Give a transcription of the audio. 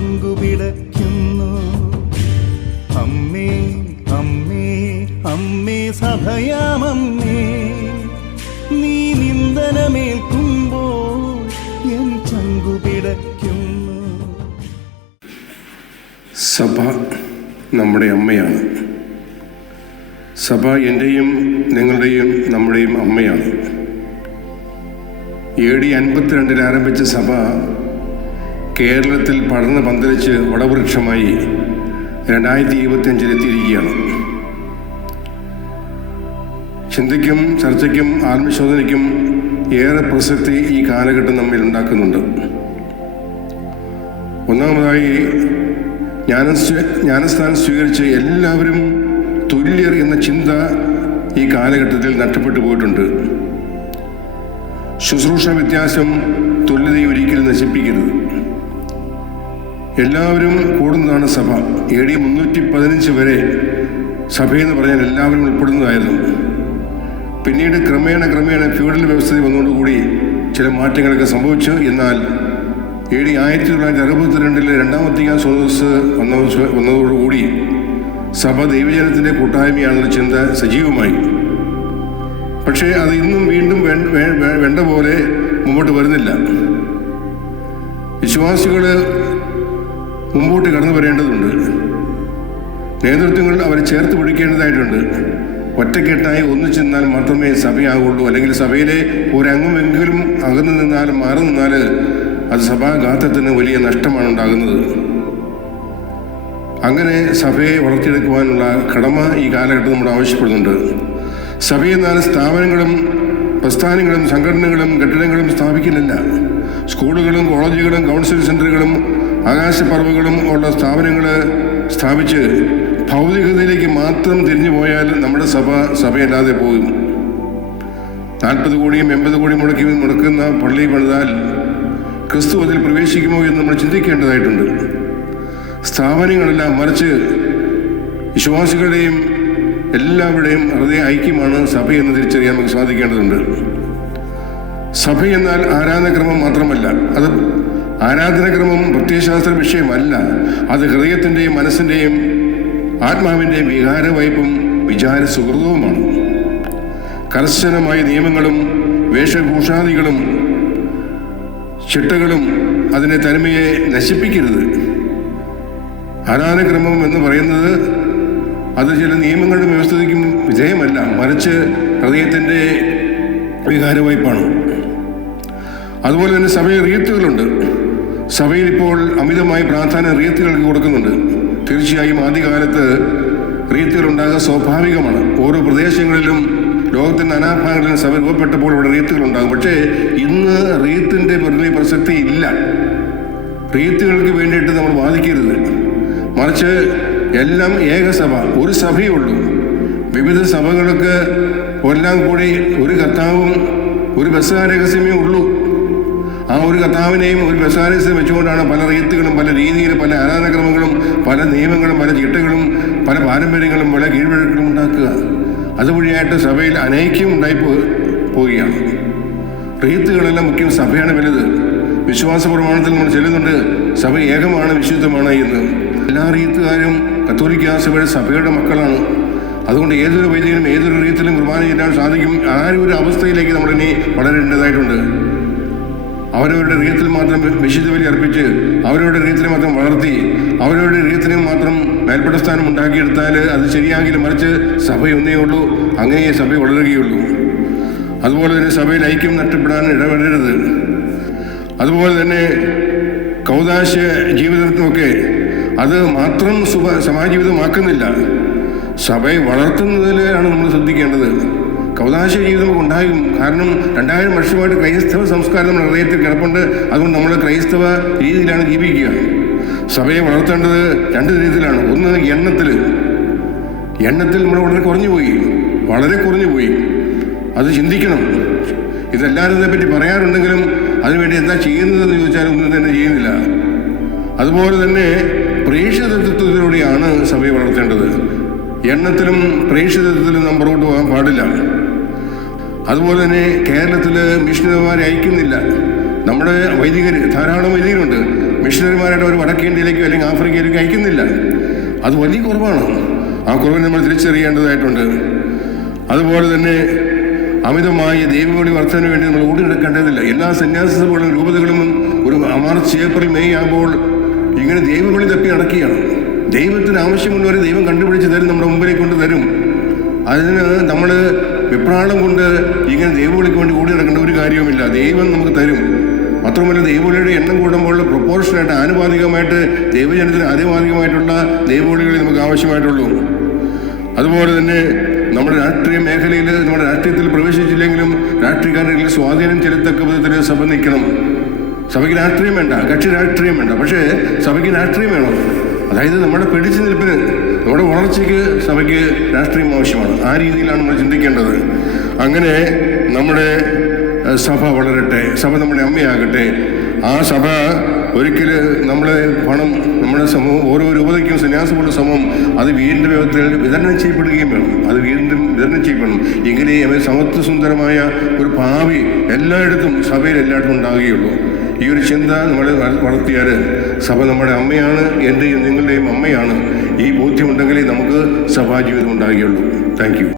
ചങ്കുപിടയ്ക്കുന്നു. അമ്മേ അമ്മേ അമ്മേ സഭയാമമ്മേ, നീ നിന്ദനമേൽക്കുമ്പോൾ എൻ ചങ്കുപിടയ്ക്കുന്നു. സഭ നമ്മുടെ അമ്മയാണ്. സഭ എൻ്റെയും നിങ്ങളുടെയും നമ്മുടെയും അമ്മയാണ്. AD 52 ആരംഭിച്ച സഭ കേരളത്തിൽ പടർന്ന് പന്തലിച്ച് വടവൃക്ഷമായി 2025 ചിന്തയ്ക്കും ചർച്ചയ്ക്കും ആത്മശോധനയ്ക്കും ഏറെ പ്രസക്തി ഈ കാലഘട്ടം നമ്മിൽ ഉണ്ടാക്കുന്നുണ്ട്. ഒന്നാമതായി ജ്ഞാനസ്ഥാനം സ്വീകരിച്ച് എല്ലാവരും തുല്യർ എന്ന ചിന്ത ഈ കാലഘട്ടത്തിൽ നഷ്ടപ്പെട്ടു പോയിട്ടുണ്ട്. ശുശ്രൂഷ വ്യത്യാസം തുല്യതയെ ഒരിക്കലും നശിപ്പിക്കരുത്. എല്ലാവരും കൂടുന്നതാണ് സഭ. AD 315 വരെ സഭയെന്ന് പറഞ്ഞാൽ എല്ലാവരും ഉൾപ്പെടുന്നതായിരുന്നു. പിന്നീട് ക്രമേണ ഫ്യൂഡൽ വ്യവസ്ഥ വന്നതോടുകൂടി ചില മാറ്റങ്ങളൊക്കെ സംഭവിച്ചു. എന്നാൽ AD 1962 രണ്ടാം വത്തിക്കാൻ സോദസ് വന്നതോടുകൂടി സഭ ദൈവജനത്തിൻ്റെ കൂട്ടായ്മയാണെന്ന ചിന്ത സജീവമായി. പക്ഷേ അത് ഇന്നും വീണ്ടും വേണ്ട പോലെ മുമ്പോട്ട് വരുന്നില്ല. വിശ്വാസികൾ മുമ്പോട്ട് കടന്നു വരേണ്ടതുണ്ട്. നേതൃത്വങ്ങൾ അവരെ ചേർത്ത് പിടിക്കേണ്ടതായിട്ടുണ്ട്. ഒറ്റക്കെട്ടായി ഒന്നിച്ചെന്നാൽ മാത്രമേ സഭയാകുള്ളൂ. അല്ലെങ്കിൽ സഭയിലെ ഒരംഗമെങ്കിലും അകന്നു നിന്നാൽ മാറി നിന്നാൽ അത് സഭാഘാതത്തിന് വലിയ നഷ്ടമാണ് ഉണ്ടാകുന്നത്. അങ്ങനെ സഭയെ വളർത്തിയെടുക്കുവാനുള്ള കടമ ഈ കാലഘട്ടം നമ്മൾ ആവശ്യപ്പെടുന്നുണ്ട്. സഭയെന്നാൽ സ്ഥാപനങ്ങളും പ്രസ്ഥാനങ്ങളും സംഘടനകളും കെട്ടിടങ്ങളും സ്ഥാപിക്കുന്നില്ല. സ്കൂളുകളും കോളേജുകളും കൗൺസിൽ സെൻ്ററുകളും ആകാശപ്പറവുകളും ഉള്ള സ്ഥാപനങ്ങൾ സ്ഥാപിച്ച് ഭൗതികതയിലേക്ക് മാത്രം തിരിഞ്ഞു പോയാൽ നമ്മുടെ സഭയല്ലാതെ പോകും. 40 കോടിയും 80 കോടിയും മുടക്കുന്ന പള്ളി പണിതാൽ ക്രിസ്തു അതിൽ പ്രവേശിക്കുമോ എന്ന് നമ്മൾ ചിന്തിക്കേണ്ടതായിട്ടുണ്ട്. സ്ഥാപനങ്ങളെല്ലാം മറിച്ച് വിശ്വാസികളുടെയും എല്ലാവരുടെയും ഹൃദയ ഐക്യമാണ് സഭയെന്ന് തിരിച്ചറിയാൻ നമുക്ക് സാധിക്കേണ്ടതുണ്ട്. സഭ എന്നാൽ ആരാധനക്രമം മാത്രമല്ല, അത് ആരാധനക്രമം പ്രത്യയശാസ്ത്ര വിഷയമല്ല. അത് ഹൃദയത്തിൻ്റെയും മനസ്സിൻ്റെയും ആത്മാവിൻ്റെയും വികാരവയ്പും വിചാര സുഹൃതവുമാണ്. കർശനമായ നിയമങ്ങളും വേഷഭൂഷാദികളും ചിട്ടകളും അതിൻ്റെ തനിമയെ നശിപ്പിക്കരുത്. ആരാധനക്രമം എന്ന് പറയുന്നത് അത് ചില നിയമങ്ങളുടെ വ്യവസ്ഥയ്ക്കും വിധേയമല്ല, മറിച്ച് ഹൃദയത്തിൻ്റെ വികാരവായ്പാണ്. അതുപോലെ തന്നെ സഭയിൽ റീത്തുകളുണ്ട്. സഭയിൽ ഇപ്പോൾ അമിതമായ പ്രാധാന്യം റീത്തുകൾക്ക് കൊടുക്കുന്നുണ്ട്. തീർച്ചയായും ആദ്യകാലത്ത് റീത്തുകളുണ്ടാകുക സ്വാഭാവികമാണ്. ഓരോ പ്രദേശങ്ങളിലും ലോകത്തിൻ്റെ നാനാഭാഗങ്ങളിലും സഭ രൂപപ്പെട്ടപ്പോൾ ഇവിടെ റീത്തുകളുണ്ടാകും. പക്ഷേ ഇന്ന് റീത്തിൻ്റെ വലിയ പ്രസക്തി ഇല്ല. റീത്തുകൾക്ക് വേണ്ടിയിട്ട് നമ്മൾ വാദിക്കരുത്, മറിച്ച് എല്ലാം ഏകസഭ, ഒരു സഭയേ ഉള്ളൂ. വിവിധ സഭകൾക്ക് എല്ലാം കൂടി ഒരു കർത്താവും ഒരു ബസാരഹസ്യമേ ഉള്ളൂ. ആ ഒരു കർത്താവിനെയും ഒരു ബസാരഹസ്യം വെച്ചുകൊണ്ടാണ് പല റീത്തുകളും പല രീതിയിലും പല ആരാധനക്രമങ്ങളും പല നിയമങ്ങളും പല ചിട്ടകളും പല പാരമ്പര്യങ്ങളും പല കീഴ്വഴക്കങ്ങളും ഉണ്ടാക്കുക. അതുവഴിയായിട്ട് സഭയിൽ അനൈക്യം ഉണ്ടായി പോവുകയാണ്. റീത്തുകളെല്ലാം മുഖ്യം, സഭയാണ് വലുത്. വിശ്വാസ പ്രമാണത്തിൽ നമ്മൾ ചെല്ലുന്നുണ്ട് സഭ ഏകമാണ് വിശുദ്ധമാണ് എന്ന്. എല്ലാ റീത്തുകാരും കത്തോലിക്ക സഭയുടെ മക്കളാണ്. അതുകൊണ്ട് ഏതൊരു വൈദികനും ഏതൊരു റീത്തിലും കുർബാന ചെയ്യാൻ സാധിക്കും. ആ ഒരു അവസ്ഥയിലേക്ക് നമ്മളിനി വളരേണ്ടതായിട്ടുണ്ട്. അവരവരുടെ റീത്തിൽ മാത്രം വിശുദ്ധ ബലി അർപ്പിച്ച് അവരവരുടെ റീത്തിനെ മാത്രം വളർത്തി അവരവരുടെ റീത്തിനെ മാത്രം മേൽപ്പെട്ട സ്ഥാനം ഉണ്ടാക്കിയെടുത്താൽ അത് ശരിയാകില്ല. മറിച്ച് സഭയൊന്നേ ഉള്ളൂ, അങ്ങനെ സഭ വളരുകയുള്ളൂ. അതുപോലെ തന്നെ സഭയിൽ ഐക്യം നഷ്ടപ്പെടാൻ ഇടപെടരുത്. അതുപോലെ തന്നെ കൗദാശ ജീവിതത്തിനൊക്കെ അത് മാത്രം സമാജീവിതമാക്കുന്നില്ല, സഭയെ വളർത്തുന്നതിലാണ് നമ്മൾ ശ്രദ്ധിക്കേണ്ടത്. കൗദാശ ജീവിതം നമുക്ക് ഉണ്ടാകും. കാരണം 2000 വർഷമായിട്ട് ക്രൈസ്തവ സംസ്കാരം നമ്മുടെ ഹൃദയത്തിൽ കിടപ്പുണ്ട്. അതുകൊണ്ട് നമ്മൾ ക്രൈസ്തവ രീതിയിലാണ് ജീവിക്കുക. സഭയെ വളർത്തേണ്ടത് 2 രീതിയിലാണ്. ഒന്ന്, എണ്ണത്തിൽ നമ്മൾ വളരെ കുറഞ്ഞുപോയി. അത് ചിന്തിക്കണം. ഇതെല്ലാവരും ഇതിനെപ്പറ്റി പറയാറുണ്ടെങ്കിലും അതിനുവേണ്ടി എന്താ ചെയ്യുന്നതെന്ന് ചോദിച്ചാൽ ഒന്നും തന്നെ ചെയ്യുന്നില്ല. അതുപോലെ തന്നെ പ്രേക്ഷിതത്വത്തിലൂടെയാണ് സഭയെ വളർത്തേണ്ടത്. എണ്ണത്തിലും പ്രേക്ഷിതത്വത്തിലും നാം പുറകോട്ട് പോകാൻ പാടില്ല. അതുപോലെ തന്നെ കേരളത്തിൽ മിഷണറിമാരെ അയക്കുന്നില്ല. നമ്മുടെ ധാരാളം വൈദികരുണ്ട്. മിഷണറിമാരായിട്ട് അവർ വടക്കേ ഇന്ത്യയിലേക്കോ അല്ലെങ്കിൽ ആഫ്രിക്കയിലേക്കോ അയക്കുന്നില്ല. അത് വലിയ കുറവാണ്. ആ കുറവിനെ നമ്മൾ തിരിച്ചറിയേണ്ടതായിട്ടുണ്ട്. അതുപോലെ തന്നെ അമിതമായ ദൈവവിളി വർദ്ധനു വേണ്ടി നമ്മൾ ഓടി നടക്കേണ്ടതില്ല. എല്ലാ സന്യാസികളും രൂപതകളും ഒരു മാർച്ച് ഏപ്രിൽ മെയ് ആകുമ്പോൾ ഇങ്ങനെ ദൈവവിളി തപ്പി നടക്കുകയാണ്. ദൈവത്തിന് ആവശ്യമുള്ളവരെ ദൈവം കണ്ടുപിടിച്ച് തരും, നമ്മുടെ മുമ്പിലേക്ക് കൊണ്ട് തരും. അതിന് നമ്മൾ വെപ്രാളം കൊണ്ട് ഇങ്ങനെ ദൈവവിളിക്ക് വേണ്ടി ഓടി നടക്കേണ്ട ഒരു കാര്യവുമില്ല. ദൈവം നമുക്ക് തരും. മാത്രമല്ല, ദൈവവിളിയുടെ എണ്ണം കൂടുമ്പോൾ പ്രൊപ്പോർഷനായിട്ട് ആനുപാതികമായിട്ട് ദൈവജനത്തിന് ആനുപാതികമായിട്ടുള്ള ദൈവവിളികളെ നമുക്ക് ആവശ്യമായിട്ടുള്ളൂ. അതുപോലെ തന്നെ നമ്മുടെ രാഷ്ട്രീയ മേഖലയിൽ നമ്മുടെ രാഷ്ട്രീയത്തിൽ പ്രവേശിച്ചില്ലെങ്കിലും രാഷ്ട്രീയക്കാരുടെ സ്വാധീനം ചെലുത്തക്ക വിധത്തിൽ സഭ നിൽക്കണം. സഭയ്ക്ക് രാഷ്ട്രീയം വേണ്ട, കക്ഷി രാഷ്ട്രീയം വേണ്ട, പക്ഷേ സഭയ്ക്ക് രാഷ്ട്രീയം വേണം. അതായത് നമ്മുടെ പിടിച്ചു നിൽപ്പിന്, നമ്മുടെ വളർച്ചയ്ക്ക് സഭയ്ക്ക് രാഷ്ട്രീയം ആവശ്യമാണ്. ആ രീതിയിലാണ് നമ്മൾ ചിന്തിക്കേണ്ടത്. അങ്ങനെ നമ്മുടെ സഭ വളരട്ടെ, സഭ നമ്മുടെ അമ്മയാകട്ടെ. ആ സഭ ഒരിക്കൽ നമ്മുടെ പണം, നമ്മുടെ സമൂഹം, ഓരോ രൂപതയ്ക്കും സന്യാസമുള്ള സമൂഹം അത് വീടിൻ്റെ വിധത്തിൽ വിതരണം ചെയ്യപ്പെടുകയും വേണം. അത് വീണ്ടും വിതരണം ചെയ്യപ്പെടണം. എങ്കിലേ സമത്വ സുന്ദരമായ ഒരു ഭാവി എല്ലായിടത്തും സഭയിൽ എല്ലായിടത്തും ഉണ്ടാകുകയുള്ളൂ. ഈ ഒരു ചിന്ത നമ്മൾ വളർത്തിയാൽ സഭ നമ്മുടെ അമ്മയാണ്, എൻ്റെയും നിങ്ങളുടെയും അമ്മയാണ്. ഈ ബോധ്യമുണ്ടെങ്കിലേ നമുക്ക് സഭാജീവിതം ഉണ്ടാകുകയുള്ളൂ. Thank you.